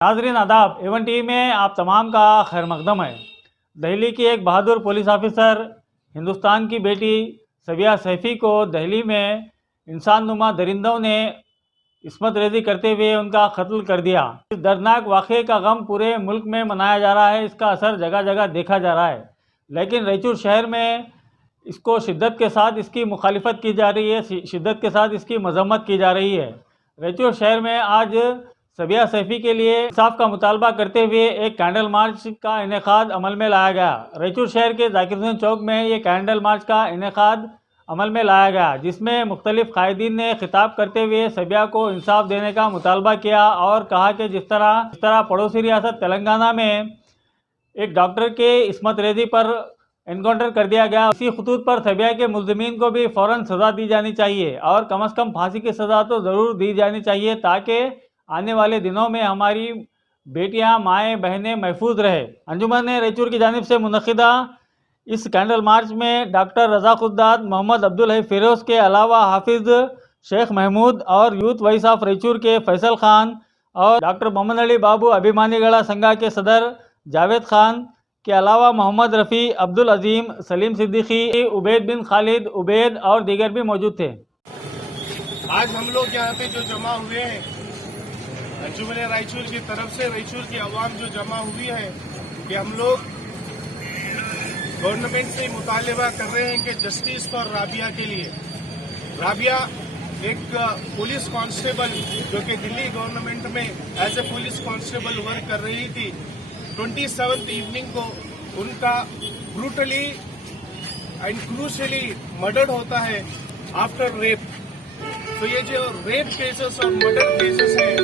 नाजरीन आदाब, Avon TV में आप तमाम का खैर मकदम है। दिल्ली की एक बहादुर पुलिस ऑफिसर हिंदुस्तान की बेटी सबिया सैफी को दिल्ली में इंसान नुमा दरिंदों ने इस्मत रेजी करते हुए उनका कत्ल कर दिया। इस दर्दनाक वाक़े का गम पूरे मुल्क में मनाया जा रहा है। इसका असर जगह जगह देखा जा रहा है, लेकिन रायचूर शहर में इसको शिद्दत के साथ इसकी मुखालिफत की जा रही है, शिद्दत के साथ इसकी मजम्मत की जा रही है। रायचूर शहर में आज सबिया सैफी के लिए इंसाफ का मुतालबा करते हुए एक कैंडल मार्च का इनेकाद अमल में लाया गया। रायचूर शहर के जाकिर हुसैन चौक में ये कैंडल मार्च का इनेकाद अमल में लाया गया, जिसमें मुख्तलिफ कायदीन ने खिताब करते हुए सबिया को इंसाफ देने का मुतालबा किया और कहा कि जिस तरह पड़ोसी रियासत तेलंगाना में एक डॉक्टर के इस्मत रेजी पर एनकाउंटर कर दिया गया, उसी खतूत पर सबिया के मुल्ज़िमीन को भी फ़ौरन सज़ा दी जानी चाहिए और कम अज़ कम फांसी की सज़ा तो ज़रूर दी जानी चाहिए, ताकि आने वाले दिनों में हमारी बेटियां, माएँ, बहनें महफूज रहे। अंजुमन रायचूर की जानिब से मुनक़िदा इस कैंडल मार्च में डॉक्टर रज़ा खुद्दाद, मोहम्मद अब्दुल हई फ़िरोज़ के अलावा हाफिज़ शेख महमूद और यूथ वाइस ऑफ रायचूर के फैसल खान और डॉक्टर मोहम्मद अली बाबू अभिमानीगढ़ा संघा के सदर जावेद खान के अलावा मोहम्मद रफ़ी, अब्दुल अजीम, सलीम सिद्दीकी, उबैद बिन खालिद उबैद और दीगर भी मौजूद थे। आज हम लोग यहाँ पे जो जमा हुए हैं अंजुमन रायचूर की तरफ से, रायचूर की आवाम जो जमा हुई है, कि हम लोग गवर्नमेंट से मुतालबा कर रहे हैं कि जस्टिस फॉर राबिया के लिए। राबिया एक पुलिस कांस्टेबल जो कि दिल्ली गवर्नमेंट में as a police constable work कर रही थी, 27th इवनिंग को उनका ब्रूटली एंड क्रूशली मर्डर होता है आफ्टर रेप। तो ये जो रेप केसेस और मर्डर केसेस हैं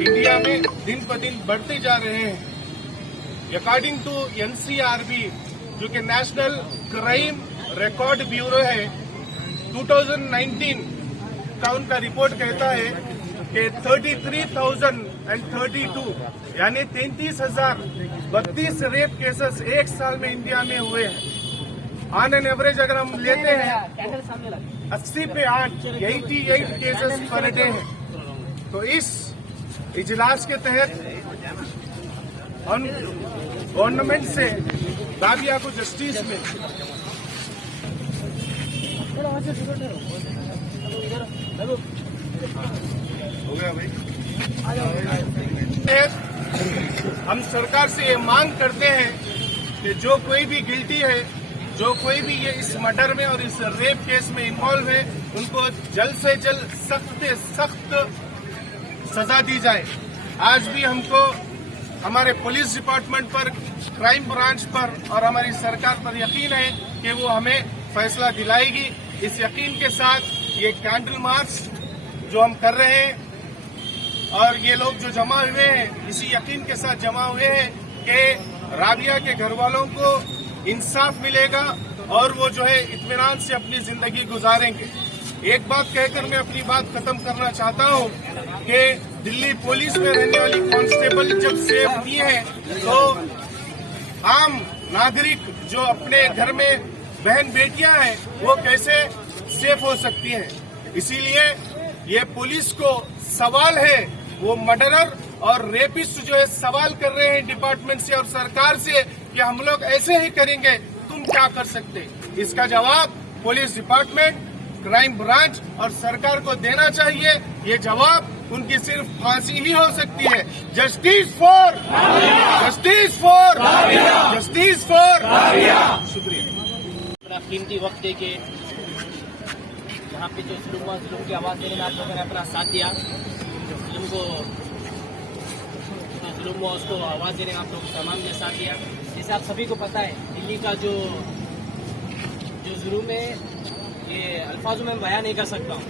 इंडिया में दिन ब दिन बढ़ते जा रहे हैं। अकॉर्डिंग टू एनसीआरबी जो कि नेशनल क्राइम रिकॉर्ड ब्यूरो है, 2019 का उनका रिपोर्ट कहता है कि 33,032 यानी 33,032 रेप केसेस एक साल में इंडिया में हुए हैं। ऑन एन एवरेज अगर हम लेते हैं 80 पे 8 88 केसेस पर डे है। तो इस इजलास के तहत हम गवर्नमेंट से राबिया को जस्टिस में हो गया भाई। हम सरकार से ये मांग करते हैं कि जो कोई भी गिल्टी है, जो कोई भी ये इस मर्डर में और इस रेप केस में इन्वॉल्व है, उनको जल्द से जल्द सख्त से सख्त सजा दी जाए। आज भी हमको हमारे पुलिस डिपार्टमेंट पर, क्राइम ब्रांच पर और हमारी सरकार पर यकीन है कि वो हमें फैसला दिलाएगी। इस यकीन के साथ ये कैंडल मार्च जो हम कर रहे हैं और ये लोग जो जमा हुए हैं, इसी यकीन के साथ जमा हुए हैं कि राबिया के घर वालों को इंसाफ मिलेगा और वो जो है इत्मीनान से अपनी जिंदगी गुजारेंगे। एक बात कहकर मैं अपनी बात खत्म करना चाहता हूँ कि दिल्ली पुलिस में रहने वाली कांस्टेबल जब सेफ नहीं है, तो आम नागरिक जो अपने घर में बहन बेटियां हैं वो कैसे सेफ हो सकती हैं। इसीलिए ये पुलिस को सवाल है, वो मर्डरर और रेपिस्ट जो है सवाल कर रहे हैं डिपार्टमेंट से और सरकार से कि हम लोग ऐसे ही करेंगे, तुम क्या कर सकते। इसका जवाब पुलिस डिपार्टमेंट, क्राइम ब्रांच और सरकार को देना चाहिए। ये जवाब उनकी सिर्फ फांसी ही हो सकती है। Justice for justice for justice for. शुक्रिया। अपना कीमती वक्त दे के यहाँ पे जो जुल्म की आवाज़ देने में आप लोगों ने अपना साथ दिया, जुल्म हुआ उसको आवाज़ देने में आप लोग तमाम ने साथ दिया। जैसे आप सभी को पता है, दिल्ली का जो जुल्म है ये अल्फाजों में बयान नहीं कर सकता हूँ।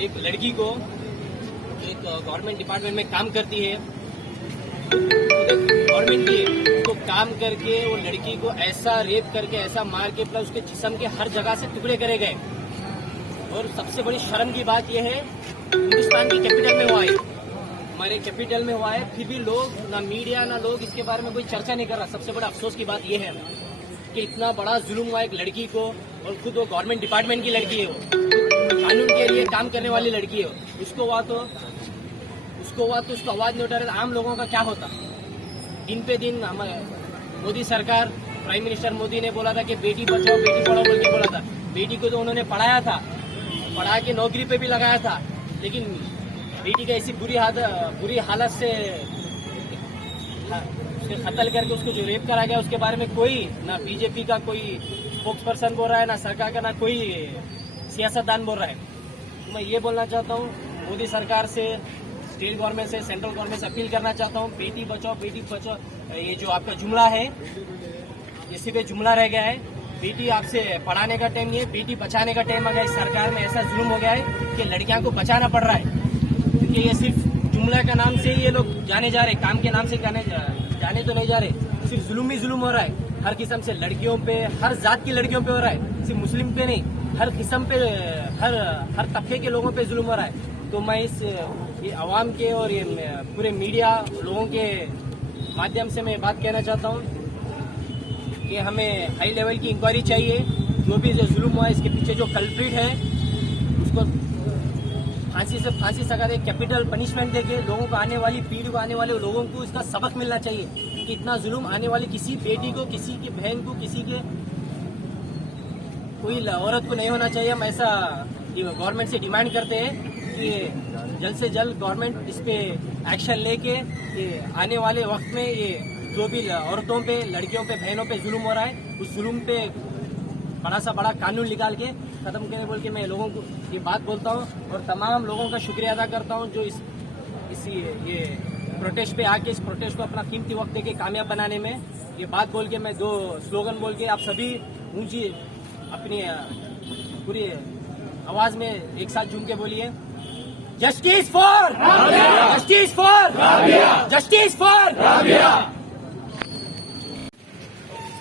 एक लड़की को एक गवर्नमेंट डिपार्टमेंट में काम करती है, गवर्नमेंट की तो काम करके वो लड़की को ऐसा रेप करके, ऐसा मार के, प्लस उसके जिस्म के हर जगह से टुकड़े करे गए। और सबसे बड़ी शर्म की बात यह है, हिंदुस्तान की कैपिटल में हुआ है, हमारे कैपिटल में हुआ है, फिर भी लोग, ना मीडिया ना लोग इसके बारे में कोई चर्चा नहीं कर रहा। सबसे बड़ा अफसोस की बात यह है कि इतना बड़ा जुल्म हुआ एक लड़की को, और खुद वो गवर्नमेंट डिपार्टमेंट की लड़की है, वो कानून के लिए काम करने वाली लड़की है, उसको हुआ तो उसको हुआ तो उसको आवाज नहीं उठा रहे, आम लोगों का क्या होता। दिन पे दिन हमारे मोदी सरकार, प्राइम मिनिस्टर मोदी ने बोला था कि बेटी बचाओ बेटी पढ़ाओ बोल के बोला था। बेटी को तो उन्होंने पढ़ाया था, पढ़ा के नौकरी पे भी लगाया था, लेकिन बेटी का ऐसी बुरी हालत से उसके कत्ल करके उसको जो रेप करा गया, उसके बारे में कोई ना बीजेपी का कोई स्पोक्स पर्सन बोल रहा है, ना सरकार का, ना कोई सियासतदान बोल रहा है। तो मैं ये बोलना चाहता हूँ मोदी सरकार से, स्टेट गवर्नमेंट से, सेंट्रल गवर्नमेंट से अपील करना चाहता हूँ, बेटी बचाओ बेटी बचाओ, ये जो आपका जुमला है ये सिर्फ जुमला रह गया है। बेटी आपसे पढ़ाने का टाइम नहीं है, बेटी बचाने का टाइम आ गया। इस सरकार में ऐसा जुल्म हो गया है कि लड़कियां को बचाना पड़ रहा है, क्योंकि ये सिर्फ जुमला का नाम से ही ये लोग जाने जा रहे, काम के नाम से जाने तो नहीं जा रहे, सिर्फ जुल्म ही जुल्म हो रहा है। हर किस्म से लड़कियों पे, हर जात की लड़कियों पे हो रहा है, सिर्फ मुस्लिम पे नहीं, हर किस्म पे, हर तबके के लोगों पे जुल्म हो रहा है। तो मैं ये आवाम के और ये पूरे मीडिया लोगों के माध्यम से मैं बात कहना चाहता हूँ कि हमें हाई लेवल की इंक्वायरी चाहिए। जो भी जो जुल्म हुआ है, इसके पीछे जो कल्प्रिट है उसको फांसी से फांसी सजा दे, कैपिटल पनिशमेंट देके लोगों को, आने वाली पीढ़ी को, आने वाले लोगों को इसका सबक मिलना चाहिए कि इतना जुल्म आने वाली किसी बेटी को, किसी की बहन को, किसी के कोई औरत को नहीं होना चाहिए। हम ऐसा गवर्नमेंट से डिमांड करते हैं कि जल्द से जल्द गवर्नमेंट इस पे एक्शन लेके आने वाले वक्त में ये जो भी औरतों पे, लड़कियों पे, बहनों पे जुल्म हो रहा है, उस जुल्म पे बड़ा सा बड़ा कानून निकाल के खत्म करने बोल के मैं लोगों को ये बात बोलता हूँ। और तमाम लोगों का शुक्रिया अदा करता हूँ जो ये प्रोटेस्ट पे आके, इस प्रोटेस्ट को अपना कीमती वक्त देके कामयाब बनाने में। ये बात बोल के मैं 2 स्लोगन बोल के आप सभी ऊंची अपनी पूरी आवाज में एक साथ झूम के बोलिए, justice for, justice for, justice for.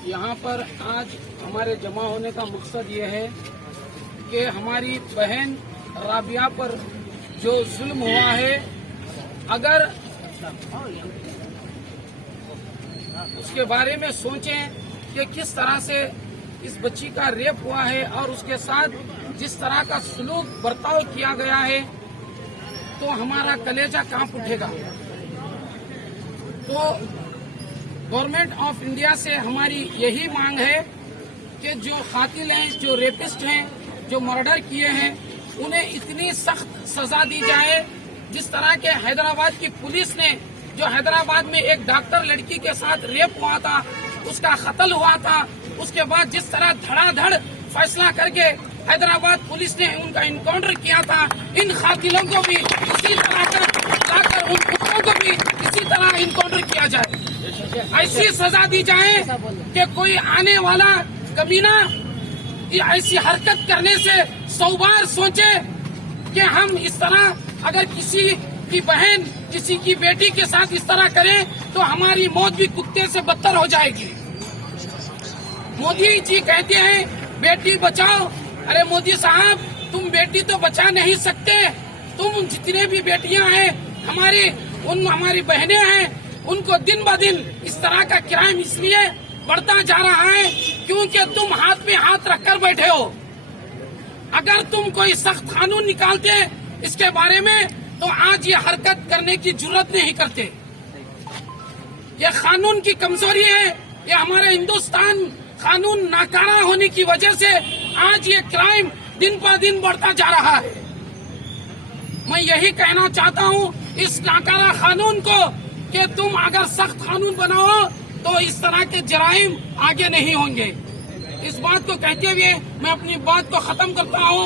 यहाँ पर आज हमारे जमा होने का मकसद ये है कि हमारी बहन राबिया पर जो जुल्म हुआ है, अगर उसके बारे में सोचें कि किस तरह से इस बच्ची का रेप हुआ है और उसके साथ जिस तरह का सलूक बर्ताव किया गया है, तो हमारा कलेजा कांप उठेगा। तो गवर्नमेंट ऑफ इंडिया से हमारी यही मांग है कि जो कातिल हैं, जो रेपिस्ट हैं, जो मर्डर किए हैं, उन्हें इतनी सख्त सजा दी जाए जिस तरह के हैदराबाद की पुलिस ने, जो हैदराबाद में एक डॉक्टर लड़की के साथ रेप हुआ था, उसका कत्ल हुआ था, उसके बाद जिस तरह धड़ाधड़ फैसला करके हैदराबाद पुलिस ने उनका इनकाउंटर किया था, इन कातिलों को भी इसी तरह लाकर उन कुत्तों को भी इसी तरह इनकाउंटर किया जाए। ऐसी सजा दी जाए कि कोई आने वाला कमीना ऐसी हरकत करने से 100 बार सोचे कि हम इस तरह अगर किसी की बहन, किसी की बेटी के साथ इस तरह करें तो हमारी मौत भी कुत्ते से बदतर हो जाएगी। मोदी जी कहते हैं बेटी बचाओ। अरे मोदी साहब, तुम बेटी तो बचा नहीं सकते। तुम जितने भी बेटियां हैं हमारी बहनें हैं, उनको दिन ब दिन इस तरह का क्राइम इसलिए बढ़ता जा रहा है क्योंकि तुम हाथ में हाथ रखकर बैठे हो। अगर तुम कोई सख्त कानून निकालते इसके बारे में तो आज ये हरकत करने की जरूरत नहीं करते। ये कानून की कमजोरी है। ये हमारे हिंदुस्तान कानून नाकारा होने की वजह से आज ये क्राइम दिन पर दिन बढ़ता जा रहा है। मैं यही कहना चाहता हूँ इस नाकारा कानून को कि तुम अगर सख्त कानून बनाओ तो इस तरह के जराइम आगे नहीं होंगे। इस बात को कहते हुए मैं अपनी बात को खत्म करता हूँ।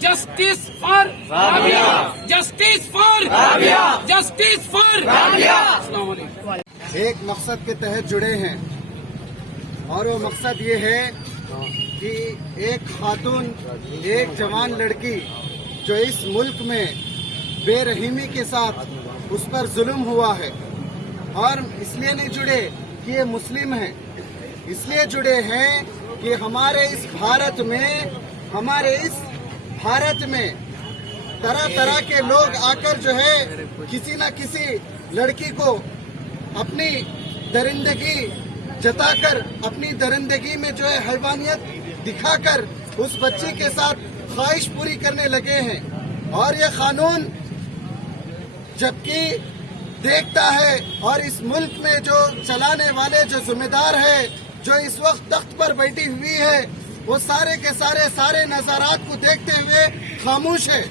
Justice for Rabia, justice for Rabia, justice for Rabia. अस्सलाम वालेकुम। एक मकसद के तहत जुड़े हैं और वो मकसद ये है कि एक खातून, एक जवान लड़की जो इस मुल्क में बेरहमी के साथ उस पर जुल्म हुआ है, और इसलिए नहीं जुड़े कि ये मुस्लिम है, इसलिए जुड़े हैं कि हमारे इस भारत में तरह तरह के लोग आकर जो है किसी न किसी लड़की को अपनी दरिंदगी जताकर, अपनी दरिंदगी में जो है हैवानियत दिखाकर उस बच्ची के साथ ख्वाहिश पूरी करने लगे हैं। और ये कानून जबकि देखता है और इस मुल्क में जो चलाने वाले जो जिम्मेदार है, जो इस वक्त तख्त पर बैठी हुई है, वो सारे के सारे नज़ारात को देखते हुए खामोश है,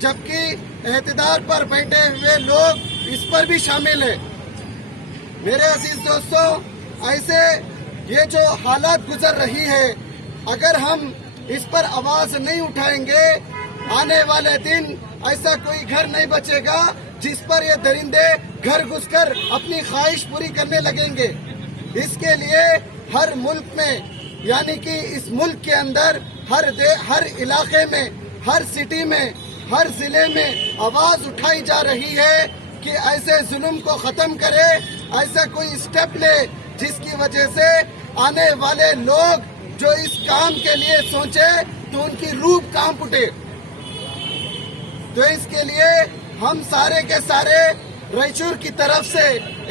जबकि एहतदार पर बैठे हुए लोग इस पर भी शामिल है। मेरे अजीज दोस्तों, ऐसे ये जो हालात गुजर रही है, अगर हम इस पर आवाज नहीं उठाएंगे, आने वाले दिन ऐसा कोई घर नहीं बचेगा जिस पर ये दरिंदे घर घुसकर अपनी ख्वाहिश पूरी करने लगेंगे। इसके लिए हर मुल्क में, यानी कि इस मुल्क के अंदर हर इलाके में, हर सिटी में, हर जिले में आवाज उठाई जा रही है कि ऐसे जुल्म को खत्म करे, ऐसा कोई स्टेप ले जिसकी वजह से आने वाले लोग जो इस काम के लिए सोचे तो उनकी रूह कांप उठे। तो इसके लिए हम सारे के सारे रायचूर की तरफ से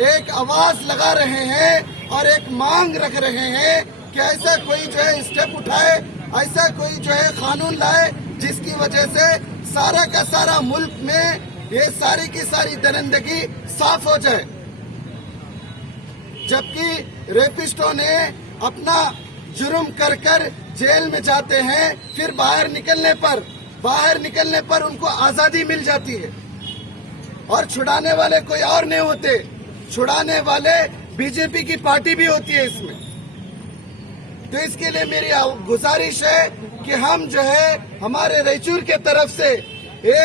एक आवाज लगा रहे हैं और एक मांग रख रहे हैं कि ऐसा कोई जो है स्टेप उठाए, ऐसा कोई जो है कानून लाए जिसकी वजह से सारा का सारा मुल्क में ये सारी की सारी दरिंदगी साफ हो जाए। जबकि रेपिस्टों ने अपना जुर्म कर कर जेल में जाते हैं, फिर बाहर निकलने पर उनको आजादी मिल जाती है और छुड़ाने वाले कोई और नहीं होते, छुड़ाने वाले बीजेपी की पार्टी भी होती है इसमें। तो इसके लिए मेरी गुजारिश है कि हम जो है हमारे रायचूर के तरफ से ये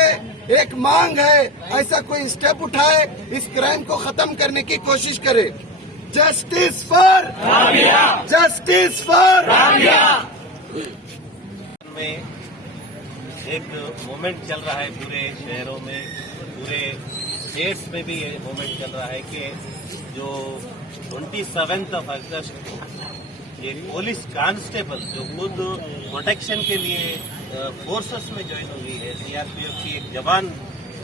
एक मांग है, ऐसा कोई स्टेप उठाए, इस क्राइम को खत्म करने की कोशिश करे। Justice for Ramiya, justice for Ramiya. में एक मोमेंट चल रहा है पूरे शहरों में, पूरे स्टेट्स में भी ये मोमेंट चल रहा है कि जो 27 अगस्त को ये पुलिस कांस्टेबल जो खुद प्रोटेक्शन के लिए फोर्सेस में ज्वाइन हुई है, सीआरपीएफ की एक जवान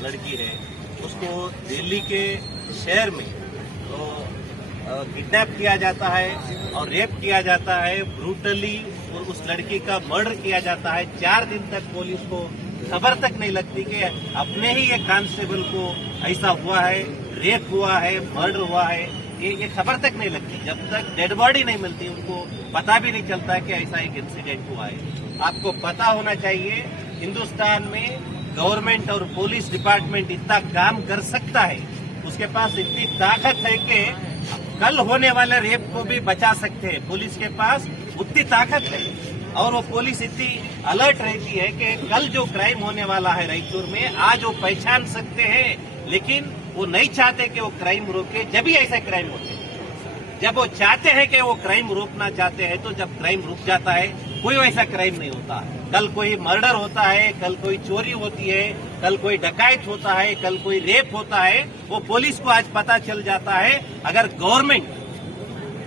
लड़की है, उसको दिल्ली के शहर में तो किडनैप किया जाता है और रेप किया जाता है ब्रूटली, और उस लड़की का मर्डर किया जाता है। 4 दिन तक पुलिस को खबर तक नहीं लगती कि अपने ही एक कांस्टेबल को ऐसा हुआ है, रेप हुआ है, मर्डर हुआ है, ये खबर तक नहीं लगती। जब तक डेड बॉडी नहीं मिलती उनको पता भी नहीं चलता कि ऐसा एक इंसिडेंट हुआ है। आपको पता होना चाहिए हिंदुस्तान में गवर्नमेंट और पुलिस डिपार्टमेंट इतना काम कर सकता है, उसके पास इतनी ताकत है कि कल होने वाले रेप को भी बचा सकते हैं। पुलिस के पास उतनी ताकत है और वो पुलिस इतनी अलर्ट रहती है कि कल जो क्राइम होने वाला है रायचूर में, आज वो पहचान सकते हैं, लेकिन वो नहीं चाहते कि वो क्राइम रोके। जब भी ऐसे क्राइम होते हैं, जब वो चाहते हैं कि वो क्राइम रोकना चाहते हैं, तो जब क्राइम रुक जाता है कोई वैसा क्राइम नहीं होता। कल कोई मर्डर होता है, कल कोई चोरी होती है, कल कोई डकैत होता है, कल कोई रेप होता है, वो पुलिस को आज पता चल जाता है। अगर गवर्नमेंट,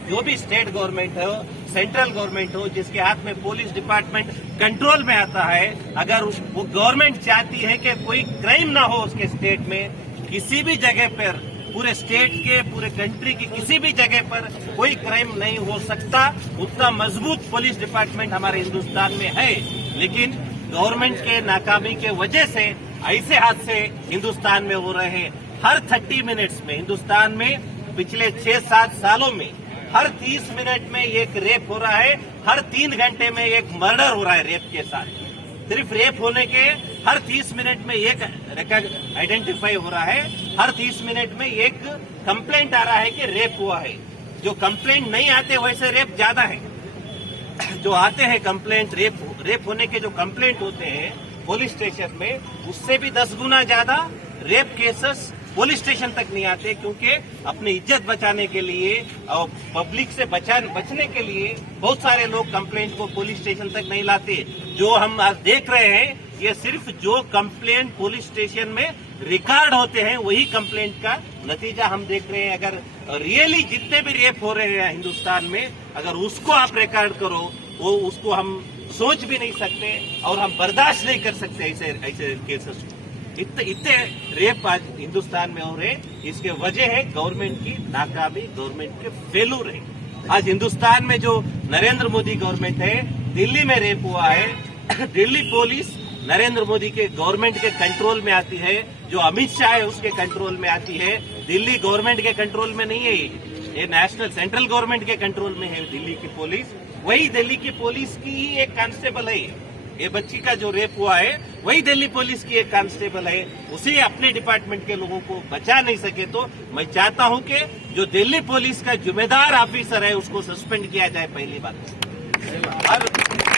जो भी स्टेट गवर्नमेंट हो, सेंट्रल गवर्नमेंट हो, जिसके हाथ में पुलिस डिपार्टमेंट कंट्रोल में आता है, अगर वो गवर्नमेंट चाहती है कि कोई क्राइम ना हो उसके स्टेट में, किसी भी जगह पर, पूरे स्टेट के, पूरे कंट्री की किसी भी जगह पर कोई क्राइम नहीं हो सकता, उतना मजबूत पुलिस डिपार्टमेंट हमारे हिंदुस्तान में है। लेकिन गवर्नमेंट के नाकामी के वजह से ऐसे हादसे हिंदुस्तान में हो रहे हैं। हर 30 मिनट्स में हिंदुस्तान में पिछले 6-7 सालों में हर 30 मिनट में एक रेप हो रहा है, हर 3 घंटे में एक मर्डर हो रहा है रेप के साथ। सिर्फ रेप होने के हर 30 मिनट में एक रिकॉर्ड आइडेंटिफाई हो रहा है, हर 30 मिनट में एक कंप्लेंट आ रहा है कि रेप हुआ है। जो कंप्लेंट नहीं आते वैसे रेप ज्यादा है, जो आते हैं कंप्लेंट, रेप होने के जो कंप्लेंट होते हैं पुलिस स्टेशन में, उससे भी 10 गुना ज्यादा रेप केसेस पुलिस स्टेशन तक नहीं आते, क्योंकि अपनी इज्जत बचाने के लिए और पब्लिक से बचने के लिए बहुत सारे लोग कंप्लेंट को पुलिस स्टेशन तक नहीं लाते। जो हम आज देख रहे हैं, ये सिर्फ जो कंप्लेंट पुलिस स्टेशन में रिकॉर्ड होते हैं वही कंप्लेंट का नतीजा हम देख रहे हैं। अगर रियली जितने भी रेप हो रहे हैं हिंदुस्तान में, अगर उसको आप रिकॉर्ड करो, वो उसको हम सोच भी नहीं सकते और हम बर्दाश्त नहीं कर सकते ऐसे केसेस को। इतने रेप आज हिंदुस्तान में हो रहे, इसके वजह है गवर्नमेंट की नाकामी, गवर्नमेंट के फेल्यूर है। आज हिंदुस्तान में जो नरेंद्र मोदी गवर्नमेंट है, दिल्ली में रेप हुआ है, दिल्ली पुलिस नरेंद्र मोदी के गवर्नमेंट के कंट्रोल में आती है, जो अमित शाह है उसके कंट्रोल में आती है। दिल्ली गवर्नमेंट के कंट्रोल में नहीं है, ये नेशनल सेंट्रल गवर्नमेंट के कंट्रोल में है दिल्ली की पुलिस। वही दिल्ली की पुलिस की ही एक कांस्टेबल है, ये बच्ची का जो रेप हुआ है वही दिल्ली पुलिस की एक कांस्टेबल है। उसे अपने डिपार्टमेंट के लोगों को बचा नहीं सके तो मैं चाहता हूं कि जो दिल्ली पुलिस का जिम्मेदार ऑफिसर है उसको सस्पेंड किया जाए पहली बात। और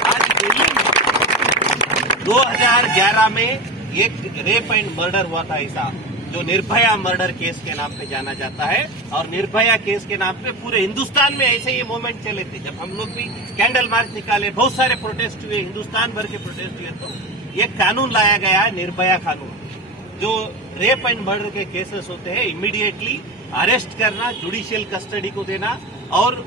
आज दिल्ली में 2011 में एक रेप एंड मर्डर हुआ था ऐसा, जो निर्भया मर्डर केस के नाम पे जाना जाता है। और निर्भया केस के नाम पे पूरे हिंदुस्तान में ऐसे ये मूवमेंट चले थे। जब हम लोग भी कैंडल मार्च निकाले, बहुत सारे प्रोटेस्ट हुए, हिंदुस्तान भर के प्रोटेस्ट हुए, तो एक कानून लाया गया है निर्भया कानून, जो रेप एंड मर्डर के केसेस होते हैं इमीडिएटली अरेस्ट करना, जुडिशियल कस्टडी को देना और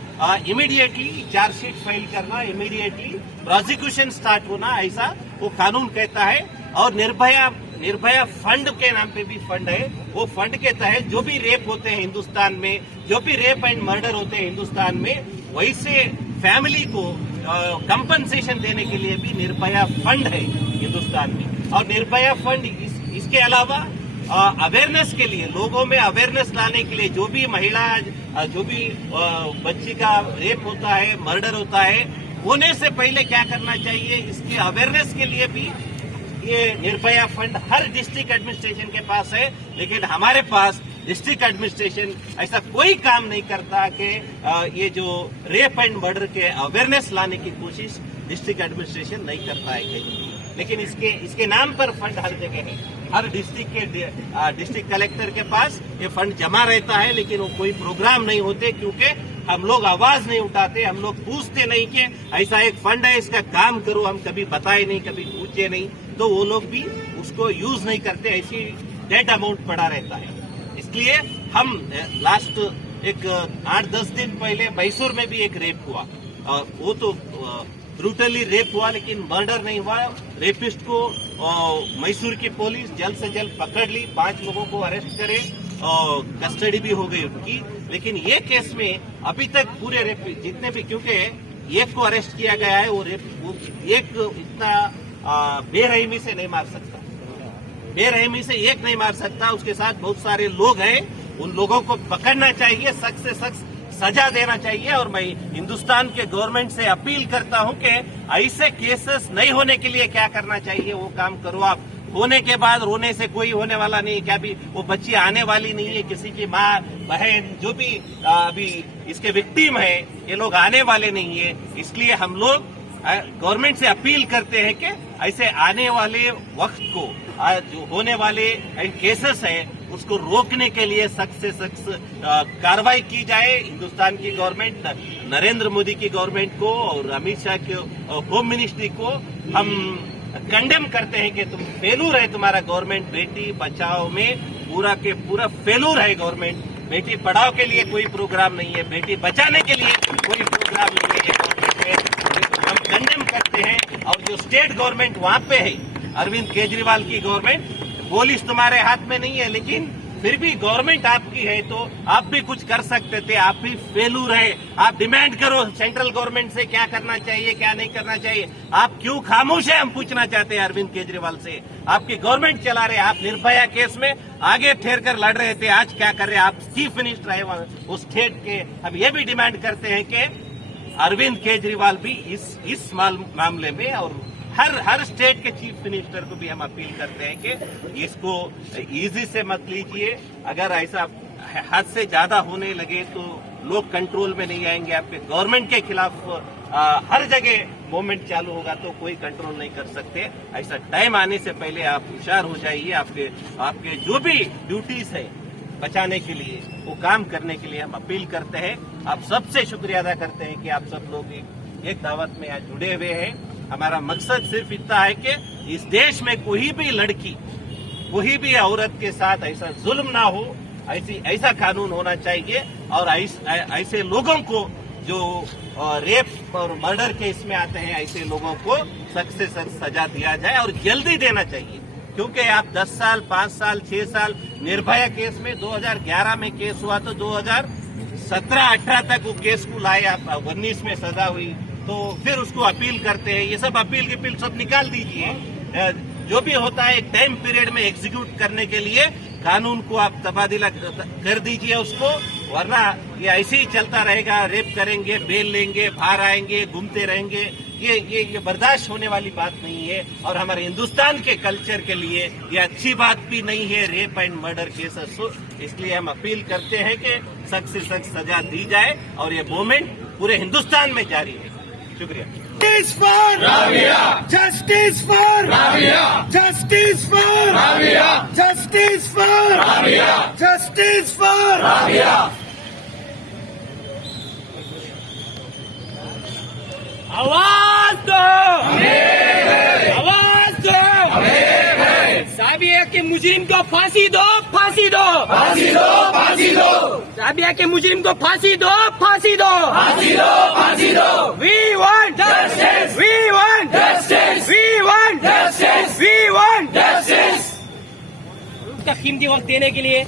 इमीडिएटली चार्जशीट फाइल करना, इमीडिएटली प्रोसिक्यूशन स्टार्ट होना, ऐसा वो कानून कहता है। और निर्भया फंड के नाम पे भी फंड है, वो फंड के तहत जो भी रेप होते हैं हिंदुस्तान में, जो भी रेप एंड मर्डर होते हैं हिंदुस्तान में, वैसे फैमिली को कंपनसेशन देने के लिए भी निर्भया फंड है हिंदुस्तान में। और निर्भया फंड इसके अलावा अवेयरनेस के लिए, लोगों में अवेयरनेस लाने के लिए, जो भी महिला, जो भी बच्ची का रेप होता है, मर्डर होता है, होने से पहले क्या करना चाहिए, इसके अवेयरनेस के लिए भी ये निर्भया फंड हर डिस्ट्रिक्ट एडमिनिस्ट्रेशन के पास है। लेकिन हमारे पास डिस्ट्रिक्ट एडमिनिस्ट्रेशन ऐसा कोई काम नहीं करता कि ये जो रेप एंड मर्डर के अवेयरनेस लाने की कोशिश डिस्ट्रिक्ट एडमिनिस्ट्रेशन नहीं करता है कहीं। लेकिन इसके नाम पर फंड हर जगह है, हर डिस्ट्रिक्ट के डिस्ट्रिक्ट कलेक्टर के पास ये फंड जमा रहता है, लेकिन वो कोई प्रोग्राम नहीं होते क्योंकि हम लोग आवाज नहीं उठाते, हम लोग पूछते नहीं कि ऐसा एक फंड है, इसका काम करो, हम कभी बताए नहीं, कभी पूछे नहीं, तो वो लोग भी उसको यूज नहीं करते, ऐसी डेड अमाउंट पड़ा रहता है। इसलिए हम लास्ट एक 8-10 दिन पहले मैसूर में भी एक रेप हुआ, वो तो ब्रूटली रेप हुआ लेकिन मर्डर नहीं हुआ। रेपिस्ट को मैसूर की पुलिस जल्द से जल्द पकड़ ली, 5 लोगों को अरेस्ट करे और कस्टडी भी हो गई उनकी। लेकिन ये केस में अभी तक पूरे रेप जितने भी, क्योंकि एक को अरेस्ट किया गया है, वो एक इतना बेरहमी से नहीं मार सकता, बेरहमी से एक नहीं मार सकता, उसके साथ बहुत सारे लोग हैं, उन लोगों को पकड़ना चाहिए, सख्त से सख्त सजा देना चाहिए। और मैं हिंदुस्तान के गवर्नमेंट से अपील करता हूं कि ऐसे केसेस नहीं होने के लिए क्या करना चाहिए वो काम करो आप। होने के बाद रोने से कोई होने वाला नहीं है, क्या भी वो बच्ची आने वाली नहीं है, किसी की माँ बहन जो भी अभी इसके विक्टिम है, ये लोग आने वाले नहीं है। इसलिए हम लोग गवर्नमेंट से अपील करते हैं कि ऐसे आने वाले वक्त को, जो होने वाले केसेस है, उसको रोकने के लिए सख्त से सख्त कार्रवाई की जाए। हिंदुस्तान की गवर्नमेंट, नरेंद्र मोदी की गवर्नमेंट को और अमित शाह के होम मिनिस्ट्री को हम कंडेम करते हैं कि तुम फेलूर है, तुम्हारा गवर्नमेंट बेटी बचाओ में पूरा के पूरा फेलूर है गवर्नमेंट। बेटी पढ़ाओ के लिए कोई प्रोग्राम नहीं है, बेटी बचाने के लिए कोई प्रोग्राम नहीं है गवर्नमेंट में, हम कंडेम करते हैं। और जो स्टेट गवर्नमेंट वहां पे है, अरविंद केजरीवाल की गवर्नमेंट, पुलिस तुम्हारे हाथ में नहीं है, लेकिन फिर भी गवर्नमेंट आपकी है तो आप भी कुछ कर सकते थे, आप भी फेलूर है। आप डिमांड करो सेंट्रल गवर्नमेंट से क्या करना चाहिए, क्या नहीं करना चाहिए। आप क्यों खामोश है, हम पूछना चाहते हैं अरविंद केजरीवाल से। आपकी गवर्नमेंट चला रहे, आप निर्भया केस में आगे ठहर कर लड़ रहे थे, आज क्या कर रहे हैं, आप चीफ मिनिस्टर है उस स्टेट के। हम ये भी डिमांड करते हैं कि अरविंद केजरीवाल भी इस मामले में, और हर स्टेट के चीफ मिनिस्टर को भी हम अपील करते हैं कि इसको इजी से मत लीजिए। अगर ऐसा हद से ज्यादा होने लगे तो लोग कंट्रोल में नहीं आएंगे, आपके गवर्नमेंट के खिलाफ हर जगह मूवमेंट चालू होगा तो कोई कंट्रोल नहीं कर सकते। ऐसा टाइम आने से पहले आप होशियार हो जाइए। आपके जो भी ड्यूटीज है बचाने के लिए, वो काम करने के लिए हम अपील करते हैं। आप सबसे शुक्रिया अदा करते हैं कि आप सब लोग एक दावत में आज जुड़े हुए हैं। हमारा मकसद सिर्फ इतना है कि इस देश में कोई भी लड़की, कोई भी औरत के साथ ऐसा जुल्म ना हो, ऐसा कानून होना चाहिए। और ऐसे लोगों को जो रेप और मर्डर केस में आते हैं, ऐसे लोगों को सख्त से सख्त सजा दिया जाए और जल्दी देना चाहिए। क्योंकि आप 10 साल, 5 साल, 6 साल, निर्भया केस में 2011 में केस हुआ तो 2017-18 तक वो केस को लाए, आप 19 में सजा हुई, तो फिर उसको अपील करते हैं। ये सब अपील सब निकाल दीजिए। जो भी होता है एक टाइम पीरियड में एग्जीक्यूट करने के लिए कानून को आप तबादला कर दीजिए उसको, वरना ये ऐसे ही चलता रहेगा। रेप करेंगे, बेल लेंगे, बाहर आएंगे, घूमते रहेंगे, ये बर्दाश्त होने वाली बात नहीं है और हमारे हिंदुस्तान के कल्चर के लिए ये अच्छी बात भी नहीं है रेप एंड मर्डर केसेस। इसलिए हम अपील करते हैं कि सख्त से सख्त सजा दी जाए और ये मूवमेंट पूरे हिंदुस्तान में जारी है। शुक्रिया। Justice for Rabia! Justice for Rabia! Justice for Rabia! Justice for Rabia! Justice for Rabia! आवाज दो, आवाज दो, साबिया के मुजरिम को फांसी दो, फांसी दो, फांसी दो, फांसी दो, साबिया के मुजरिम को फांसी दो, फांसी दो, फांसी दो, फांसी दो। We want justice, we want justice, we want justice, we want justice। उसका कीमती वक्त देने के लिए